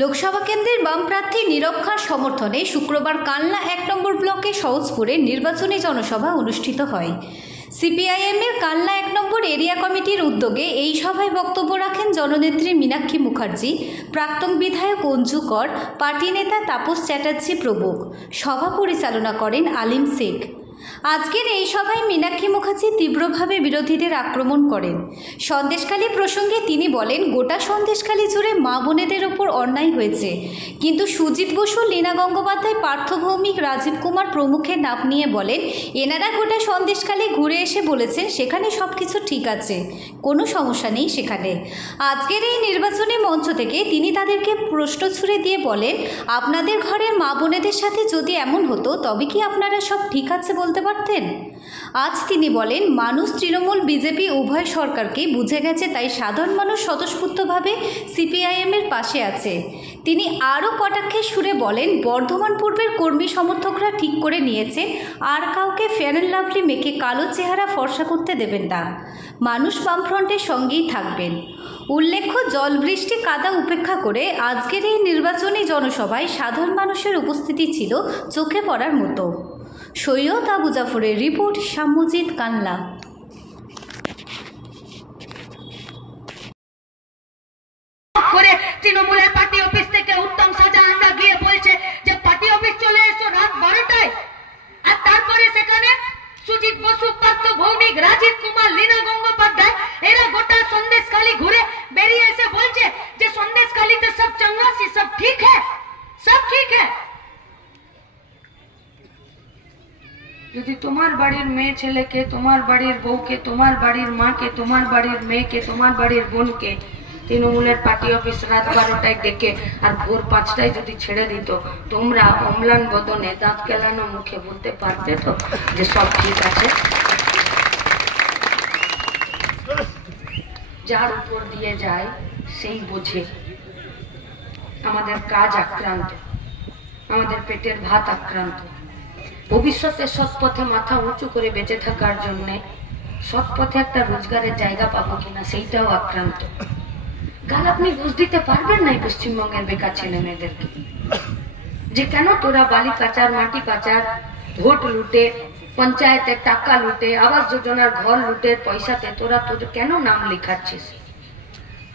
লোকসভা কেন্দ্রের বাম প্রার্থী নীরব খাঁর সমর্থনে শুক্রবার কালনা ১ নম্বর ব্লকে সহজপুরে নির্বাচনী জনসভা অনুষ্ঠিত হয়। সিপিআইএমের কালনা ১ নম্বর এরিয়া কমিটির উদ্যোগে এই সভায় বক্তব্য রাখেন জননেত্রী মীনাক্ষী মুখার্জি, প্রাক্তন বিধায়ক অঞ্জু কর, পার্টি নেতা তাপস চ্যাটার্জি প্রমুখ। সভা পরিচালনা করেন আলিম শেখ। আজকের এই সভায় মীনাক্ষী মুখার্জি তীব্রভাবে বিরোধীদের আক্রমণ করেন। সন্দেশখালী প্রসঙ্গে তিনি বলেন, গোটা সন্দেশখালী জুড়ে মা বোনেদের ওপর অন্যায় হয়েছে, কিন্তু সুজিত বসু, লীনা গঙ্গোপাধ্যায়, পার্থ ভৌমিক, রাজীব কুমার প্রমুখের নাম নিয়ে বলেন এনারা গোটা সন্দেশখালী ঘুরে এসে বলেছেন সেখানে সব কিছু ঠিক আছে, কোনো সমস্যা নেই সেখানে। আজকের এই নির্বাচনী মঞ্চ থেকে তিনি তাদেরকে প্রশ্ন ছুড়ে দিয়ে বলেন, আপনাদের ঘরের মা বোনেদের সাথে যদি এমন হতো তবে কি আপনারা সব ঠিক আছে বলতে পারতেন? আজ তিনি বলেন, মানুষ তৃণমূল বিজেপি উভয় সরকারকেই বুঝে গেছে, তাই সাধারণ মানুষ স্বতঃস্ফূর্তভাবে সিপিআইএমের পাশে আছে। তিনি আরও কটাক্ষের সুরে বলেন, বর্ধমান পূর্বের কর্মী সমর্থকরা ঠিক করে নিয়েছেন আর কাউকে ফেয়ার অ্যান্ড লাভলি মেখে কালো চেহারা ফর্সা করতে দেবেন না। মানুষ বামফ্রন্টের সঙ্গেই থাকবেন। উল্লেখ্য, জল বৃষ্টি কাদা উপেক্ষা করে আজকের এই নির্বাচনী জনসভায় সাধারণ মানুষের উপস্থিতি ছিল চোখে পড়ার মতো। সৈয়দ আবু জাফরের রিপোর্ট, সাম্যজিৎ, কানলা। তৃণমূলের পার্টি অফিস থেকে উত্তম সাজা আমরা গিয়ে বলছে যে পার্টি অফিস চলে এসো রাত 12টায়, আর তারপরে সেখানে সুজিত বসু, পার্থ ভৌমিক, রাজীব কুমার, লীনা গঙ্গোপাধ্যায় এরা গোটা সন্দেশখালী ঘুরে বেরিয়ে এসে বলছে যে সন্দেশখালীতে সব চঙ্গাসি, সব ঠিক হ্যাঁ, সব ঠিক হ্যাঁ। যদি তোমার বাড়ির মেয়ে ছেলেকে, তোমার বাড়ির বউকে, তোমার বাড়ির মাকে, তোমার বাড়ির মেয়েকে, তোমার বাড়ির বোনকে তৃণমূলের পার্টি অফিস রাত 12টায় ডেকে আর ভোর 5টায় যদি ছেড়ে দিত, তোমরা অম্লান বদনে দাঁত কেলানো মুখে বলতে পারতে তো যে সব ঠিক আছে? যার উপর দিয়ে যায় সেই বোঝে আমাদের কাজ আক্রান্ত, আমাদের পেটের ভাত আক্রান্ত। ভবিষ্যতে সৎ পথে মাথা উঁচু করে বেঁচে থাকার জন্য সৎ পথে একটা রোজগারের জায়গা পাবো কিনা সেইটাও আক্রান্ত। কাল আপনি বুঝ দিতে পারবেন না পশ্চিমবঙ্গের বেকার ছেলে মেয়েদেরকে যে কেন তোরা বালি পাচার, মাটি পাচার, ভোট লুটে, পঞ্চায়েতের টাকা লুটে, আবাস যোজনার ঘর লুটে পয়সাতে তোরা তোদের কেন নাম লেখাচ্ছিস।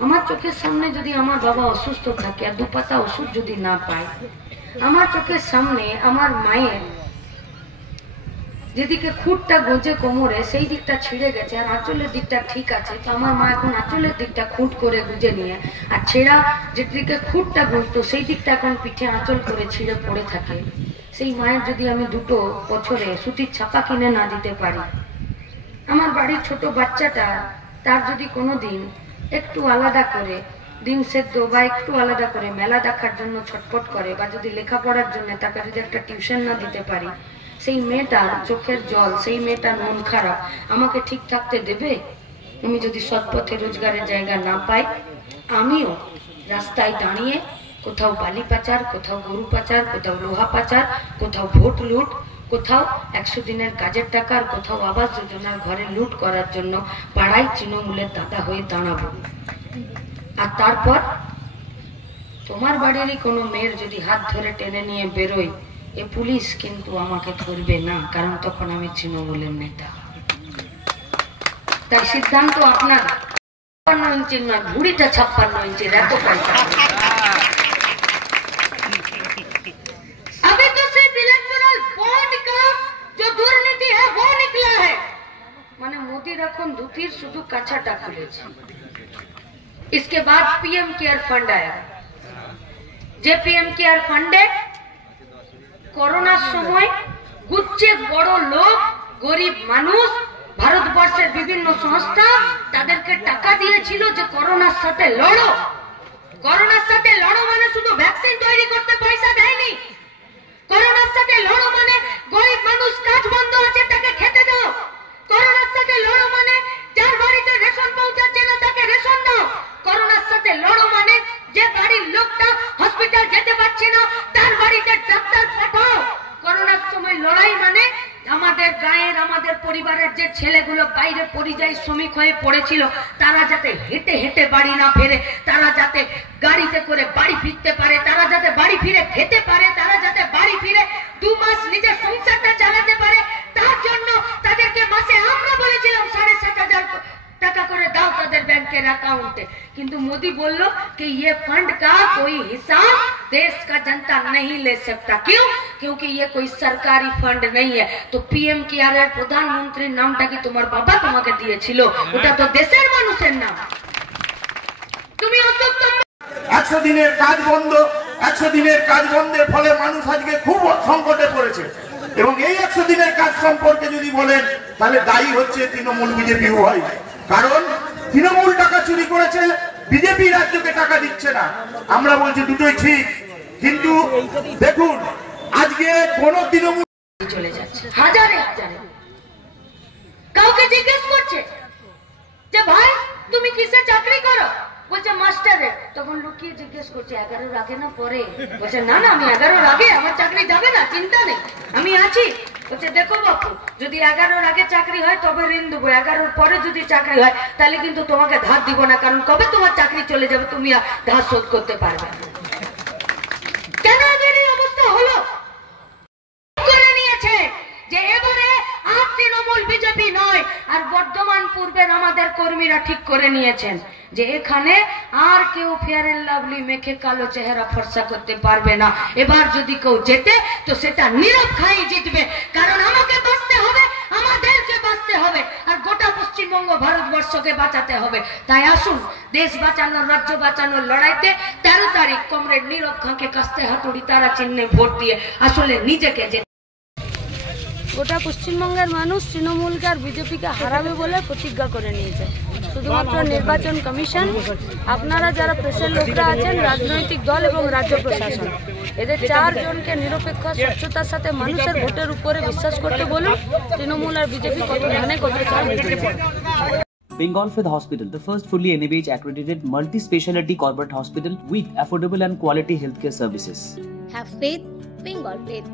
আমার চোখের সামনে যদি আমার বাবা অসুস্থ থাকে আর 2 পাতা ওষুধ যদি না পায়, আমার চোখের সামনে আমার মায়ের যেদিকে খুঁটটা গজে কোমরে সেই দিকটা ছিঁড়ে গেছে আর আঁচলের দিকটা ঠিক আছে, তো আমার মা এখন আঁচলের দিকটা খুঁট করে গুজে নিয়ে আর ছেঁড়া যেদিকে খুঁটটা গুঁজতো সেই দিকটা এখন পিঠে আঁচল করে ছিঁড়ে পড়ে থাকে, সেই মায়ের যদি আমি 2 বছরে সুতির ছাপা কিনে না দিতে পারি, আমার বাড়ির ছোট বাচ্চাটা তার যদি কোনোদিন একটু আলাদা করে ডিম সেদ্ধ বা একটু আলাদা করে মেলা দেখার জন্য ছটফট করে, বা যদি লেখাপড়ার জন্য তাকে যদি একটা টিউশন না দিতে পারি, সেই মেয়েটার চোখের জল, সেই মেয়েটার মন খারাপ আমাকে ঠিক থাকতে দেবে? আমি যদি সৎ পথে রোজগারের জায়গা না পাই, আমিও রাস্তায় দাঁড়িয়ে কোথাও বালি পাচার, কোথাও গরু পাচার, কোথাও লোহা পাচার, কোথাও ভোট লুট, কোথাও 100 দিনের কাজের টাকা, আর কোথাও আবাস যোজনার ঘরে লুট করার জন্য পাড়ায় তৃণমূলের দাদা হয়ে দাঁড়াবো। আর তারপর তোমার বাড়িরই কোনো মেয়ের যদি হাত ধরে টেনে নিয়ে বেরোয়, এ পুলিশ কিন্তু আমাকে ধরবে না, কারণ তখন আমি তৃণমূলের নেতা। তাই সিদ্ধান্ত আপনার। 56 ইঞ্চি নয়, ভুড়িটা 56 ইঞ্চির, এত পয়সা। अभी तो सिर्फ इलेक्टोरल बॉन्ड का जो दुर्नीति है वो निकला है। মানে মোদির এখন ধুতির শুধু কাছাটা খুলেছে। इसके बाद पीएम केयर फंड आया। যে पीएम केयर फंडে করোনার সময় গুচ্ছের বড় লোক, গরিব মানুষ, ভারতবর্ষের বিভিন্ন সংস্থা তাদেরকে টাকা দিয়েছিল যে করোনার সাথে লড়ো। করোনার সাথে লড়ো মানে শুধু ভ্যাকসিন তৈরি করতে পয়সা দেয়নি। করোনার সাথে লড়ো মানে গরিব মানুষ কাজ বন্ধ আছে তাকে খেতে দাও। করোনার সাথে লড়ো মানে যার বাড়িতে রেশন পৌঁছাচ্ছে না তাকে রেশন দাও। করোনার সাথে লড়ো মানে যে বাড়ির লোকটা হসপিটাল যেতে পারছে না তার বাড়িতে ডাক্তার পাঠাও। করোনার সময় লড়াই মানে আমার আমাদের গায়ের আমাদের পরিবারের যে ছেলেগুলো বাইরে পরিযায়ী শ্রমিক হয়ে পড়েছিল, তারা যাতে হেঁটে হেঁটে বাড়ি না ফেরে, তারা যাতে গাড়িতে করে বাড়ি ফিরতে পারে, তারা যাতে বাড়ি ফিরে খেতে পারে, তারা যাতে বাড়ি ফিরে 2 মাস নিজের সংসারটা চালাতে পারে, তার জন্য তাদেরকে মাসে আমরা বলেছিলাম 7,500 টাকা করে দাও তাদের ব্যাংকের अकाउंटे। किंतु मोदी बोल कि ये फंड का कोई हिसाब देश का जनता नहीं ले सकता। क्यों? क्योंकि ये कोई सरकारी फंड नहीं है। तो पीएम केयर प्रधानमंत्री नामटा की तुम्हार बाबा तुम्हें दिएছিল, ওটা তো দেশের মানুষের নাম। তুমি অসুস্থ 100 দিনের কাজ বন্ধ, 100 দিনের কাজ বন্ধের ফলে মানুষ আজকে খুব সংকটে পড়েছে। এবং এই 100 দিনের কাজ সম্পর্কে যদি বলেন তাহলে দায়ী হচ্ছে তৃণমূল বিজেপি হয়। কারণ তৃণমূল টাকা চুরি করেছে, বিজেপি রাজ্যকে টাকা দিচ্ছে না। আমরা বলছি দুটোই ঠিক, কিন্তু দেখুন আজকে কোন তৃণমূল চলে যাচ্ছে হাজারে হাজারে। কাউকে জিজ্ঞেস করছে যে ভাই তুমি কিসে চাকরি করো, বলছে মাস্টারে। তখন লুকিয়ে জিজ্ঞেস করছে 11-র আগে না পরে, বলছে না না আমি 11-র আগে, আমার চাকরি যাবে না, চিন্তা নেই আমি আছি। বলছে দেখো বাপু, যদি 11-র আগে চাকরি হয় তবে ঋণ দেবো, 11-র পরে যদি চাকরি হয় তাহলে কিন্তু তোমাকে ধার দিব না, কারণ কবে তোমার চাকরি চলে যাবে তুমি আর ধার শোধ করতে পারবে না। কেন এদের এই অবস্থা হলো? করে নিয়েছে যে এবারে আর তৃণমূল বিজেপি নয়, আর বর্ধমান পূর্বের আমাদের কর্মীরা ঠিক করে নিয়েছেন যে এখানে আর কেউ ফেয়ার এন্ড লাভলি মেখে কালো চেহারা ফর্সা করতে পারবে না। এবার যদি কেউ জেতে তো সেটা নীরব খাই জিতবে, কারণ আমাকে বাঁচতে হবে, আমাদেরকে বাঁচতে হবে, আর গোটা পশ্চিমবঙ্গ ভারতবর্ষকে বাঁচাতে হবে। তাই আসুন দেশ বাঁচানোর রাজ্য বাঁচানোর লড়াইতে 13 তারিখ কমরেড নীরব খাঁকে কাস্তে হাতুড়ি তারা চিহ্নে ভোট দিয়ে আসলে নিজেকে গোটা পশ্চিমবঙ্গের মানুষ তৃণমূলকে আর বিজেপিকে হারাবে বলে প্রতিজ্ঞা করে নিয়েছে। শুধুমাত্র নির্বাচন কমিশন, আপনারা যারা প্রেসের লোকরা আছেন, রাজনৈতিক দল এবং রাজ্য প্রশাসন, এদের 4 জনকে নিরপেক্ষ স্বচ্ছতার সাথে মানুষের ভোটের উপরে বিশ্বাস করতে বলুন। তৃণমূল আর বিজেপি কত ধানে কত চাল। Bengal Fifth Hospital, the first fully NABH accredited multi-speciality corporate hospital with affordable and quality healthcare services. Have faith, Bengal Faith.